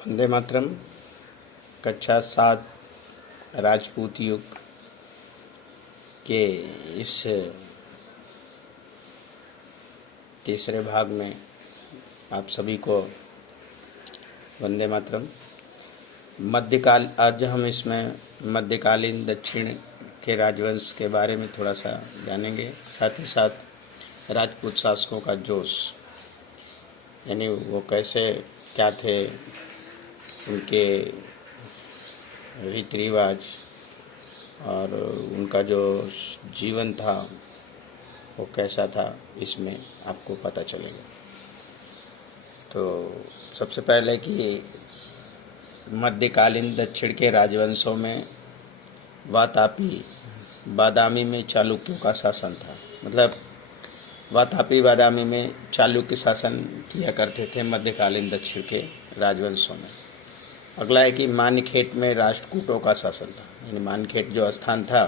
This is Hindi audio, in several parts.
वंदे मातरम। कक्षा 7 राजपूत युग के इस तीसरे भाग में आप सभी को वंदे मातरम। मध्यकाल आज हम इसमें मध्यकालीन दक्षिण के राजवंश के बारे में थोड़ा सा जानेंगे, साथ ही साथ राजपूत शासकों का जोश, यानी वो कैसे क्या थे, उनके रीति रिवाज और उनका जो जीवन था वो कैसा था, इसमें आपको पता चलेगा। तो सबसे पहले कि मध्यकालीन दक्षिण के राजवंशों में वातापी बादामी में चालुक्यों का शासन था। मतलब वातापी बादामी में चालुक्य शासन किया करते थे मध्यकालीन दक्षिण के राजवंशों में। अगला है कि मानखेट में राष्ट्रकूटों का शासन था, यानी मानखेट जो स्थान था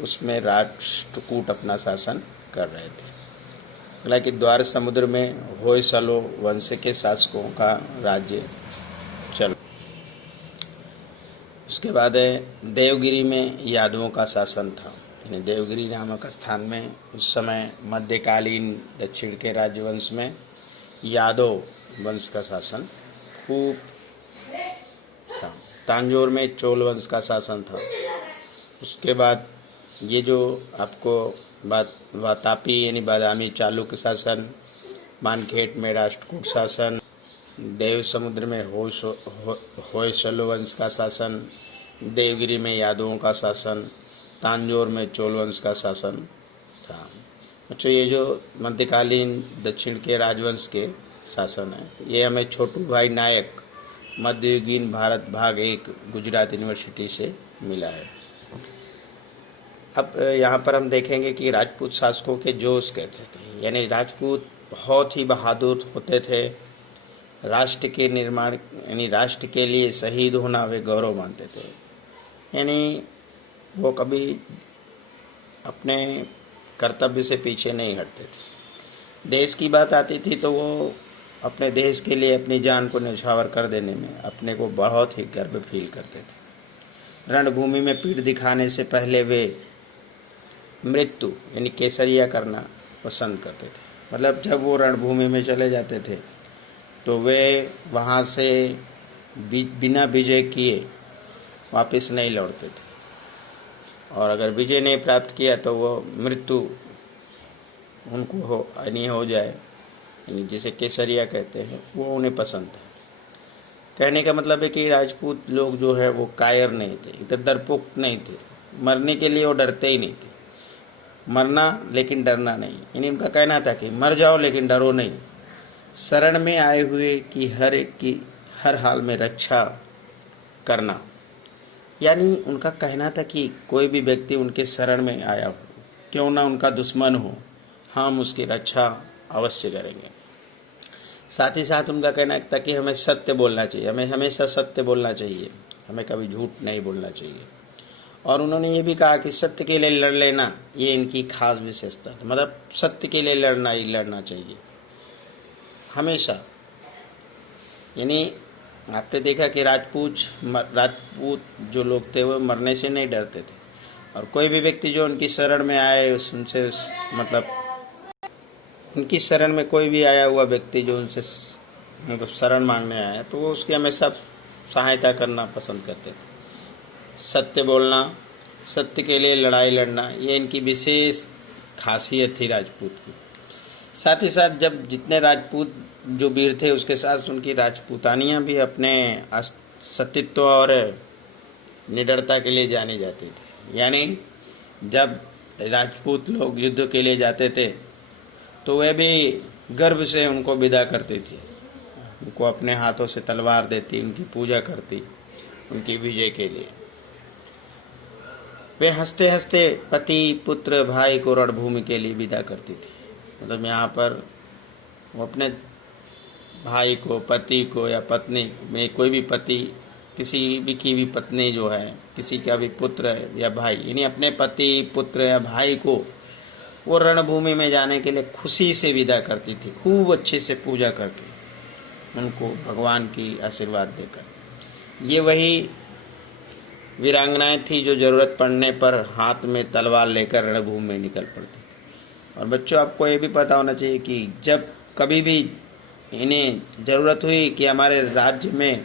उसमें राष्ट्रकूट अपना शासन कर रहे थे। अगला है कि द्वार समुद्र में होयसलो वंश के शासकों का राज्य चल। उसके बाद है देवगिरी में यादवों का शासन था, यानी देवगिरी नामक स्थान में उस समय मध्यकालीन दक्षिण के राजवंश में यादव वंश का शासन खूब था। तांजोर में चोल वंश का शासन था। उसके बाद ये जो आपको वातापी यानी बादामी चालुक्य शासन, मानखेट में राष्ट्रकूट शासन, देव समुद्र में होयसलो वंश का शासन, देवगिरी में यादवों का शासन, तांजोर में चोल वंश का शासन था। अच्छा, ये जो मध्यकालीन दक्षिण के राजवंश के शासन है, ये हमें छोटू भाई नायक मध्ययुगीन भारत भाग 1 गुजरात यूनिवर्सिटी से मिला है। अब यहाँ पर हम देखेंगे कि राजपूत शासकों के जोश कैसे थे, यानी राजपूत बहुत ही बहादुर होते थे। राष्ट्र के निर्माण यानी राष्ट्र के लिए शहीद होना वे गौरव मानते थे, यानी वो कभी अपने कर्तव्य से पीछे नहीं हटते थे। देश की बात आती थी तो वो अपने देश के लिए अपनी जान को न्यौछावर कर देने में अपने को बहुत ही गर्व फील करते थे। रणभूमि में पीठ दिखाने से पहले वे मृत्यु यानी केसरिया करना पसंद करते थे। मतलब जब वो रणभूमि में चले जाते थे तो वे वहाँ से बिना विजय किए वापस नहीं लौटते थे, और अगर विजय नहीं प्राप्त किया तो वो मृत्यु उनको नहीं हो जाए, यानी जिसे केसरिया कहते हैं, वो उन्हें पसंद है। कहने का मतलब है कि राजपूत लोग जो है वो कायर नहीं थे, इधर डरपोक नहीं थे। मरने के लिए वो डरते ही नहीं थे, मरना लेकिन डरना नहीं। यानी उनका कहना था कि मर जाओ लेकिन डरो नहीं। शरण में आए हुए की हर एक की हर हाल में रक्षा करना, यानी उनका कहना था कि कोई भी व्यक्ति उनके शरण में आया हो, क्यों ना उनका दुश्मन हो, हम उसकी रक्षा अवश्य करेंगे। साथ ही साथ उनका कहना था कि हमें सत्य बोलना चाहिए, हमें हमेशा सत्य बोलना चाहिए, हमें कभी झूठ नहीं बोलना चाहिए। और उन्होंने ये भी कहा कि सत्य के लिए लड़ लेना ये इनकी खास विशेषता है। मतलब सत्य के लिए लड़ना ही लड़ना चाहिए हमेशा। यानी आपने देखा कि राजपूत जो लोग थे वो मरने से नहीं डरते थे, और कोई भी व्यक्ति जो उनकी शरण में आए उनसे मतलब उनकी शरण में कोई भी आया हुआ व्यक्ति जो उनसे मतलब शरण मांगने आया तो वो उसकी हमेशा सहायता करना पसंद करते थे। सत्य बोलना, सत्य के लिए लड़ाई लड़ना, ये इनकी विशेष खासियत थी राजपूत की। साथ ही साथ जब जितने राजपूत जो वीर थे उसके साथ उनकी राजपूतानियाँ भी अपने सतीत्व और निडरता के लिए जानी जाती थी। यानी जब राजपूत लोग युद्ध के लिए जाते थे तो वह भी गर्व से उनको विदा करती थी, उनको अपने हाथों से तलवार देती, उनकी पूजा करती, उनकी विजय के लिए। वे हंसते हंसते पति पुत्र भाई को रणभूमि के लिए विदा करती थी। मतलब यहाँ पर वो अपने भाई को, पति को या पत्नी में कोई भी पति, किसी भी की भी पत्नी जो है, किसी का भी पुत्र या भाई, यानी अपने पति पुत्र या भाई को वो रणभूमि में जाने के लिए खुशी से विदा करती थी, खूब अच्छे से पूजा करके। उनको भगवान की आशीर्वाद देकर। ये वही वीरांगनाएं थी जो ज़रूरत पड़ने पर हाथ में तलवार लेकर रणभूमि में निकल पड़ती थी। और बच्चों, आपको ये भी पता होना चाहिए कि जब कभी भी इन्हें ज़रूरत हुई कि हमारे राज्य में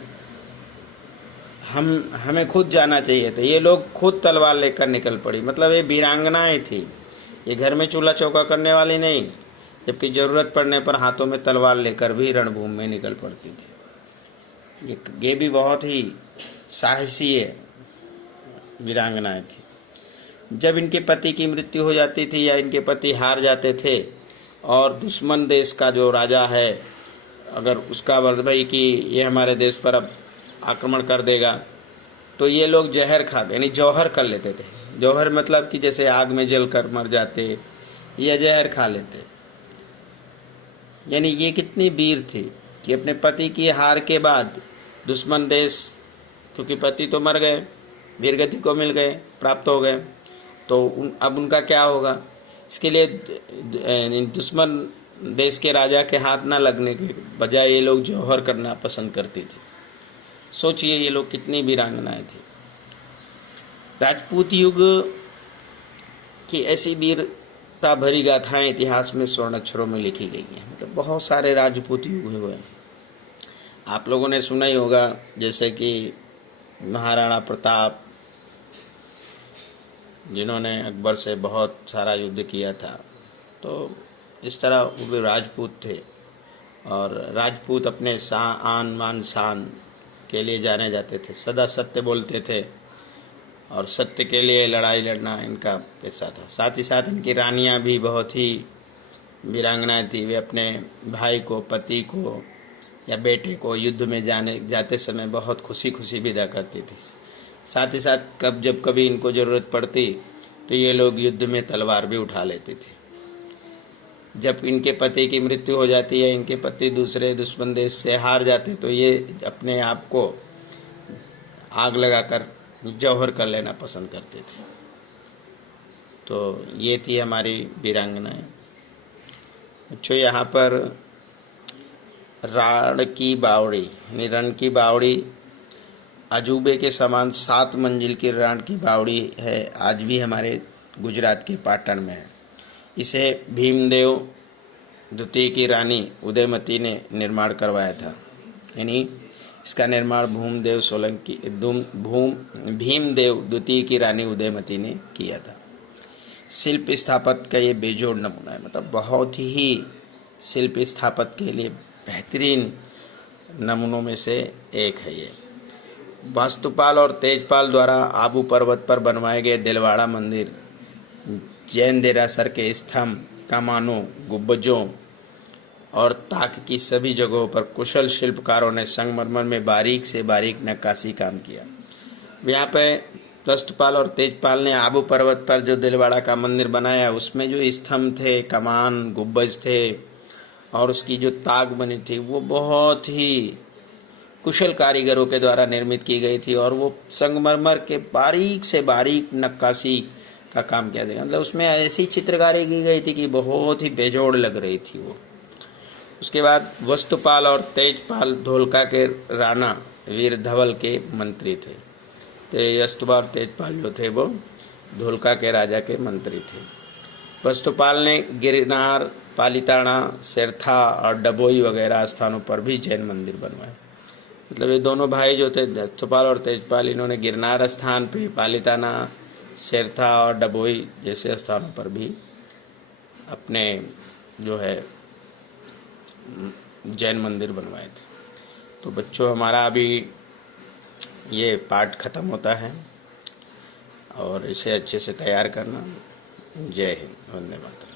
हमें खुद जाना चाहिए था, ये लोग खुद तलवार लेकर निकल पड़ी। मतलब ये वीरांगनाएं थी, ये घर में चूल्हा चौका करने वाली नहीं, जबकि ज़रूरत पड़ने पर हाथों में तलवार लेकर भी रणभूमि में निकल पड़ती थी। ये भी बहुत ही साहसी वीरांगनाएं थी। जब इनके पति की मृत्यु हो जाती थी या इनके पति हार जाते थे और दुश्मन देश का जो राजा है, अगर उसका भाई कि ये हमारे देश पर अब आक्रमण कर देगा, तो ये लोग जहर खा यानी जौहर कर लेते थे। जौहर मतलब कि जैसे आग में जल कर मर जाते या जहर खा लेते। यानी ये कितनी वीर थी कि अपने पति की हार के बाद दुश्मन देश, क्योंकि पति तो मर गए, वीरगति को मिल गए, प्राप्त हो गए, तो अब उनका क्या होगा, इसके लिए दुश्मन देश के राजा के हाथ ना लगने के बजाय ये लोग जौहर करना पसंद करती थी। सोचिए ये लोग कितनी वीरांगनाएं थी। राजपूत युग की ऐसी वीरता भरी गाथाएं इतिहास में स्वर्ण अक्षरों में लिखी गई हैं। मतलब बहुत सारे राजपूत युग हुए हैं। आप लोगों ने सुना ही होगा, जैसे कि महाराणा प्रताप, जिन्होंने अकबर से बहुत सारा युद्ध किया था। तो इस तरह वो भी राजपूत थे, और राजपूत अपने आन मान शान के लिए जाने जाते थे, सदा सत्य बोलते थे और सत्य के लिए लड़ाई लड़ना इनका पेशा था। साथ ही साथ इनकी रानियां भी बहुत ही वीरांगनाएं थी। वे अपने भाई को, पति को या बेटे को युद्ध में जाते समय बहुत खुशी खुशी विदा करती थी। साथ ही साथ जब कभी इनको ज़रूरत पड़ती तो ये लोग युद्ध में तलवार भी उठा लेते थे। जब इनके पति की मृत्यु हो जाती है, इनके पति दूसरे दुश्मन देश से हार जाते, तो ये अपने आप को आग लगाकर जौहर कर लेना पसंद करते थे। तो ये थी हमारी वीरांगनाएं। बच्चों, यहाँ पर रण की बावड़ी यानी रण की बावड़ी अजूबे के समान 7 मंजिल की रण की बावड़ी है, आज भी हमारे गुजरात के पाटन में है। इसे भीमदेव द्वितीय की रानी उदयमती ने निर्माण करवाया था। यानी इसका निर्माण भीमदेव द्वितीय की रानी उदयमती ने किया था। शिल्प स्थापत्य का ये बेजोड़ नमूना है। मतलब बहुत ही शिल्प स्थापत्य के लिए बेहतरीन नमूनों में से एक है ये। वास्तुपाल और तेजपाल द्वारा आबू पर्वत पर बनवाए गए दिलवाड़ा मंदिर, जैन देरासर के स्तंभ, कमानों, गुब्बजों और ताक की सभी जगहों पर कुशल शिल्पकारों ने संगमरमर में बारीक से बारीक नक्काशी काम किया। यहाँ पे वस्तुपाल और तेजपाल ने आबू पर्वत पर जो दिलवाड़ा का मंदिर बनाया, उसमें जो स्तंभ थे, कमान, गुब्बज थे और उसकी जो ताक बनी थी, वो बहुत ही कुशल कारीगरों के द्वारा निर्मित की गई थी। और वो संगमरमर के बारीक से बारीक नक्काशी का काम किया गया। मतलब उसमें ऐसी चित्रकारी की गई थी कि बहुत ही बेजोड़ लग रही थी वो। उसके बाद वस्तुपाल और तेजपाल धोलका के राणा वीर धवल के मंत्री थे। तो वस्तुपाल और तेजपाल जो थे वो धोलका के राजा के मंत्री थे। वस्तुपाल ने गिरनार, पालिताना, सेरथा और डबोई वगैरह स्थानों पर भी जैन मंदिर बनवाए। मतलब ये दोनों भाई जो थे, वस्तुपाल और तेजपाल, इन्होंने गिरनार स्थान पे, पालिताना, सेरथा और डबोई जैसे स्थानों पर भी अपने जो है जैन मंदिर बनवाए थे। तो बच्चों, हमारा अभी ये पाठ खत्म होता है और इसे अच्छे से तैयार करना। जय हिंद, वंदे मातरम।